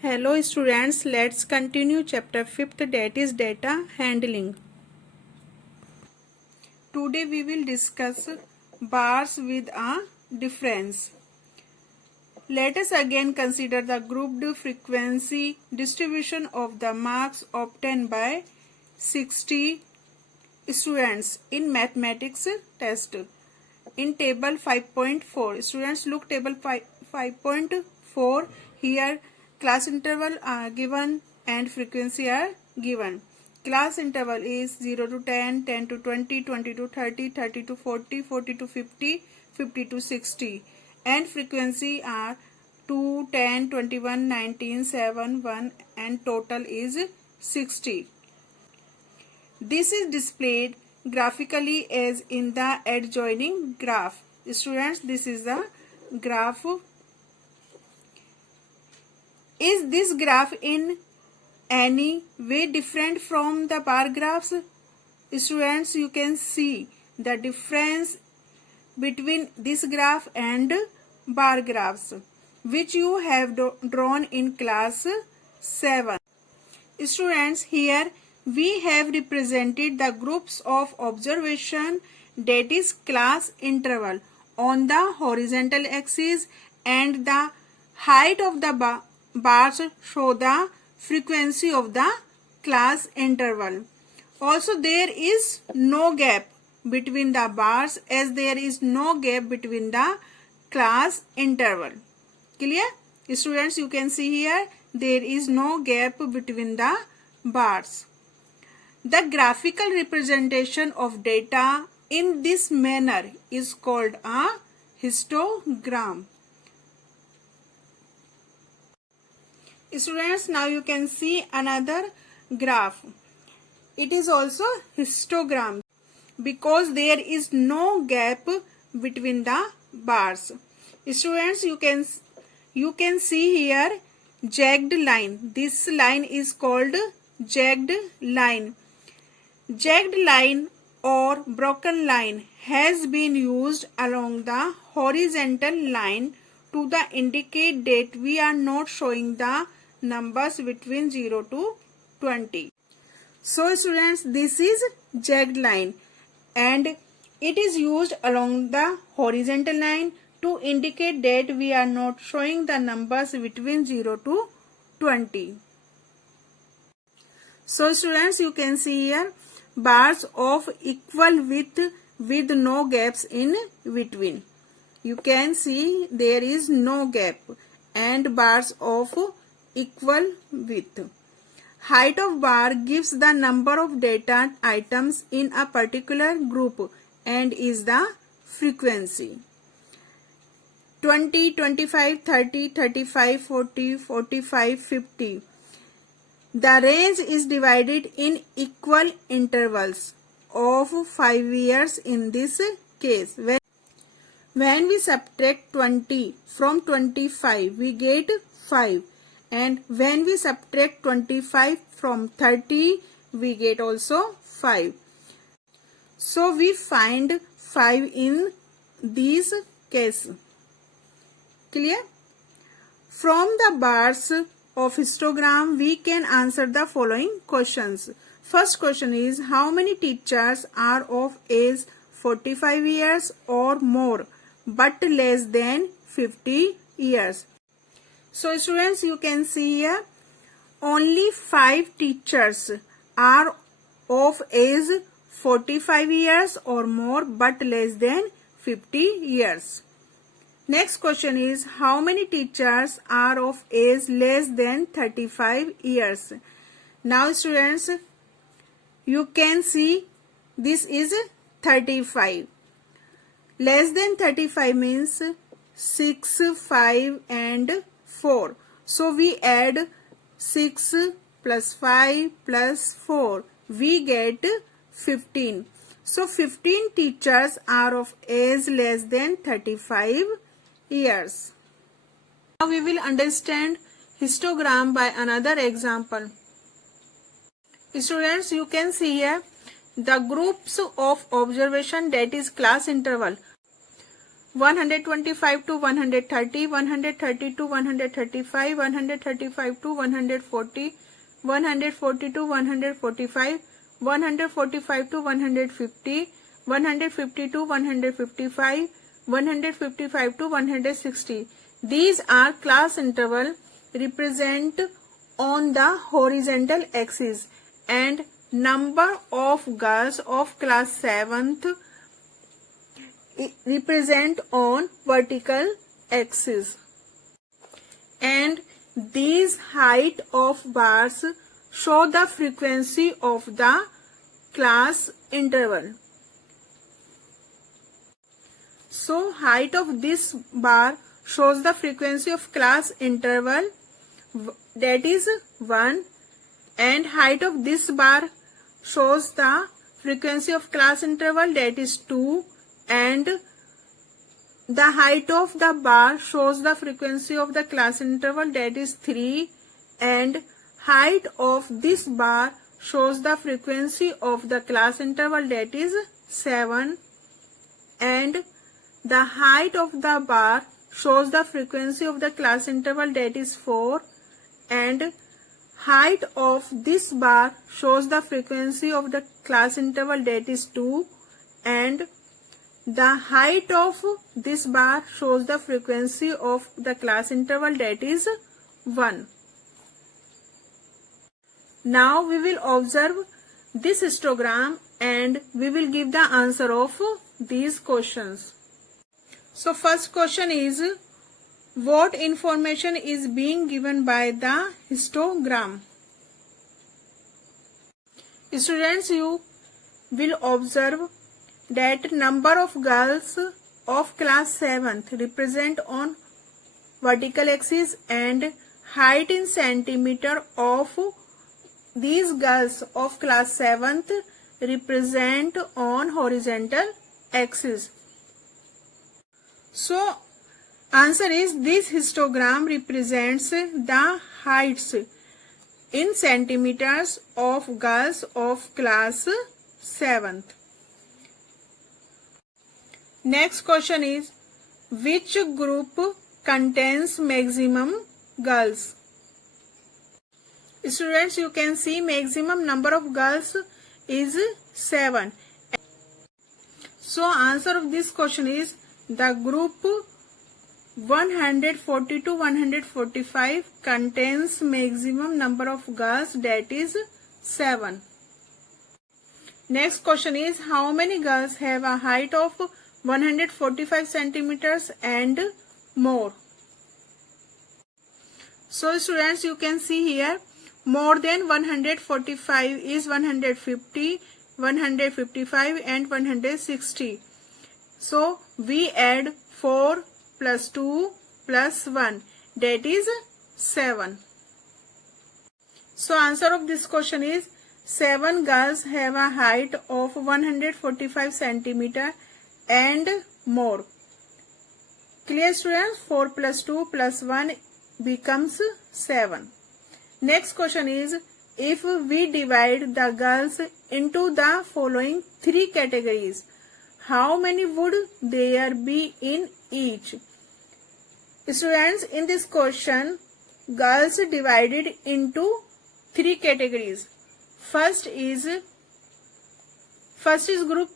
Hello students, let's continue chapter 5th, that is data handling. Today we will discuss bars with a difference. Let us again consider the grouped frequency distribution of the marks obtained by 60 students in mathematics test. In table 5.4, students look table 5.4. Here class interval are given and frequency are given. Class interval is 0 to 10, 10 to 20, 20 to 30, 30 to 40, 40 to 50, 50 to 60, and frequency are 2, 10, 21, 19, 7, 1, and total is 60. This is displayed graphically as in the adjoining graph. Students, this is the graph. Is this graph in any way different from the bar graphs? Students, you can see the difference between this graph and bar graphs, which you have drawn in class 7. Students, here we have represented the groups of observation, that is class interval, on the horizontal axis, and the height of the bars show the frequency of the class interval. Also, there is no gap between the bars, as there is no gap between the class interval. Clear? Students, you can see here there is no gap between the bars. The graphical representation of data in this manner is called a histogram. Students, now you can see another graph. It is also histogram because there is no gap between the bars. Students, you can see here jagged line. This line is called jagged line. Jagged line or broken line has been used along the horizontal line to indicate that we are not showing the numbers between 0 to 20. So students, this is jagged line and it is used along the horizontal line to indicate that we are not showing the numbers between 0 to 20. So students, you can see here bars of equal width with no gaps in between. You can see there is no gap, and bars of equal width. Height of bar gives the number of data items in a particular group and is the frequency. 20, 25, 30, 35, 40, 45, 50. The range is divided in equal intervals of 5 years in this case. When we subtract 20 from 25, we get 5. And when we subtract 25 from 30, we get also 5. So we find 5 in this case. Clear? From the bars of histogram, we can answer the following questions. First question is, how many teachers are of age 45 years or more but less than 50 years? So students, you can see here only 5 teachers are of age 45 years or more but less than 50 years. Next question is, how many teachers are of age less than 35 years? Now students, you can see this is 35. Less than 35 means 6, 5 and 4. So we add 6 plus 5 plus 4. We get 15. So 15 teachers are of age less than 35 years. Now we will understand histogram by another example. Students, you can see here the groups of observation, that is class interval. 125 to 130, 130 to 135, 135 to 140, 140 to 145, 145 to 150, 150 to 155, 155 to 160. These are class interval represent on the horizontal axis, and number of girls of class 7th represent on vertical axis. And these height of bars show the frequency of the class interval. So height of this bar shows the frequency of class interval, that is 1, and height of this bar shows the frequency of class interval, that is 2, and the height of the bar shows the frequency of the class interval, that is 3, and height of this bar shows the frequency of the class interval, that is 7, and the height of the bar shows the frequency of the class interval, that is 4, and height of this bar shows the frequency of the class interval, that is 2, and the height of this bar shows the frequency of the class interval, that is 1. Now we will observe this histogram and we will give the answer of these questions. So first question is, what information is being given by the histogram? Students, you will observe that number of girls of class 7th represent on vertical axis and height in centimeter of these girls of class 7th represent on horizontal axis. So answer is, this histogram represents the heights in centimeters of girls of class 7th. Next question is, which group contains maximum girls? Students, you can see maximum number of girls is 7. So answer of this question is, the group 140 to 145 contains maximum number of girls, that is 7. Next question is, how many girls have a height of 145 centimeters and more? So students, you can see here, more than 145 is 150, 155 and 160. So we add 4 plus 2 plus 1, that is 7. So answer of this question is, 7 girls have a height of 145 centimeter and more. Clear students? 4 plus 2 plus 1 becomes 7. Next question is, if we divide the girls into the following 3 categories, how many would there be in each? Students, in this question, girls divided into 3 categories. First is group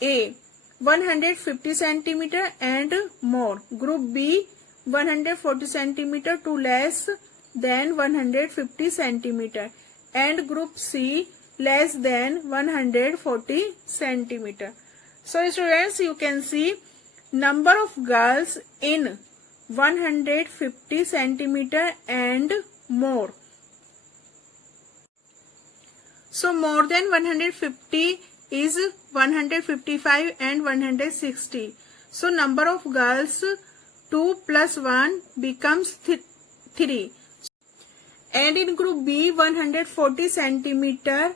A, 150 centimeter and more. Group B, 140 centimeter to less than 150 centimeter. And group C, less than 140 centimeter. So students, you can see number of girls in 150 centimeter and more. So more than 150 is 155 and 160. So number of girls 2 plus 1 becomes 3. And in group B, 140 centimeter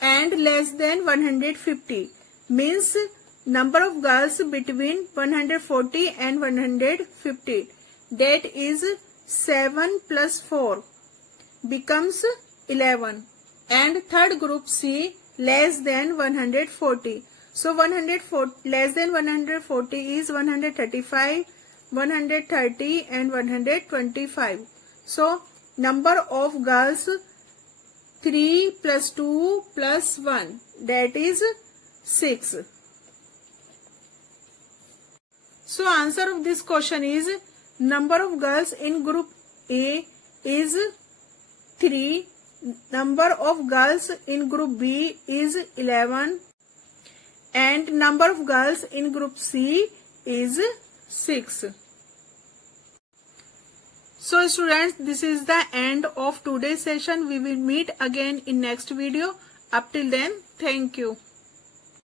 and less than 150 means number of girls between 140 and 150, that is 7 plus 4 becomes 11. And third group C, less than 140. So 140 less than 140 is 135, 130 and 125. So number of girls 3 plus 2 plus 1, that is 6. So answer of this question is number of girls in group A is 3, number of girls in group B is 11 and number of girls in group C is 6. So students, this is the end of today's session. We will meet again in next video. Up till then, thank you.